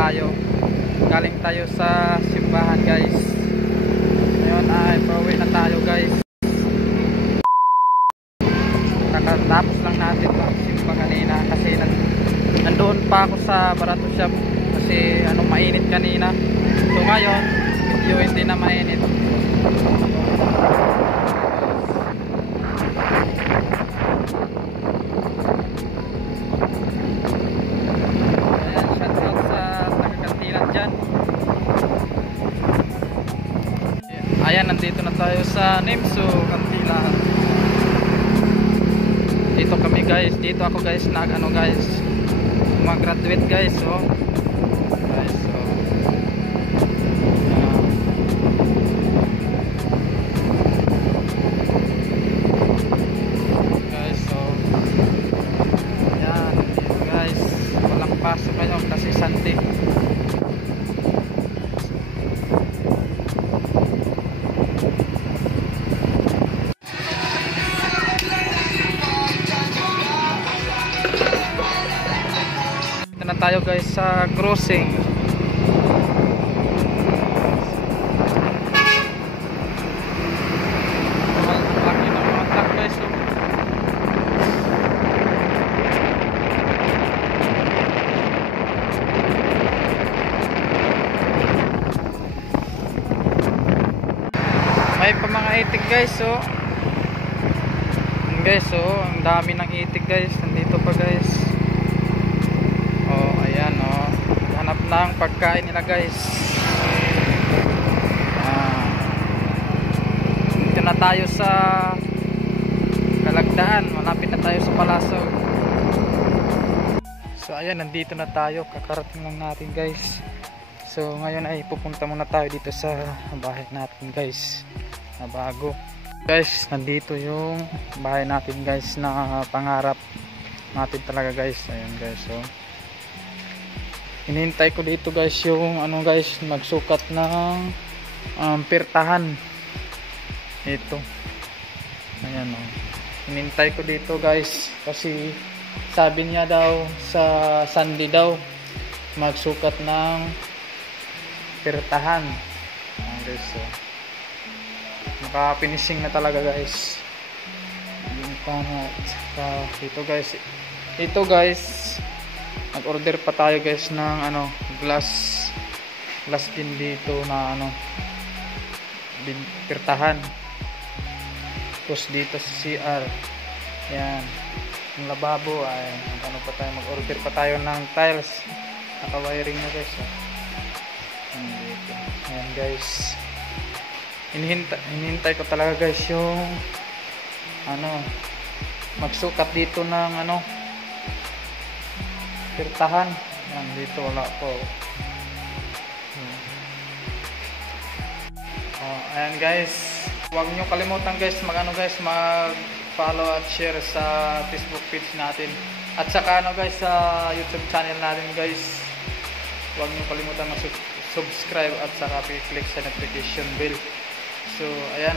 tayo. Galing tayo sa simbahan guys. Ngayon ay pauwi na tayo guys. Kakatapos lang natin magsimba kanina kasi nandoon pa ako sa Barato Shop kasi mainit kanina. So ngayon medyo hindi na mainit. Ayan, nandito na tayo sa Nimso Kantila. Dito kami guys, dito ako guys guys, mag-graduate guys, oh. Guys, oh. Guys, oh. Ayan, dito guys, walang pasok ngayon kasi Sunday. Na tayo guys sa crossing. Laki ng mga truck guys, oh. May pa mga itik guys, oh. Guys, oh, ang dami ng itik guys. Nandito pa guys. Oh, ayan, oh. Hanap ng pagkain nila guys. Dito na tayo sa Kalagdaan. Malapit na tayo sa Palasog. So ayan, nandito na tayo. Kakarating lang natin guys. So ngayon ay pupunta muna tayo dito sa bahay natin guys, na bago. Guys, nandito yung bahay natin guys na pangarap natin talaga guys. Ayan guys, oh. Hinihintay ko dito guys yung guys, magsukat ng pirtahan. Ito. Ayan, oh. Hinihintay ko dito guys kasi sabi niya daw sa Sunday daw magsukat ng pirtahan. Ayan guys, oh. Naka-finishing na talaga guys. Dito guys. Ito guys, nag-order pa tayo guys ng glass din dito na din pirtahan. Tapos dito sa CR, yan, yung lababo ay pa tayo, mag-order pa tayo ng tiles, naka-wiring na guys, oh. Dito. Ayan guys, hinihintay ko talaga guys yung magsukat dito ng pirtahan. Yan, dito wala po. Ayan guys, huwag nyo kalimutan guys mag-follow at share sa Facebook page natin at saka guys sa YouTube channel natin guys. Huwag nyo kalimutan mag-subscribe at saka i-click sa notification bell. So ayan.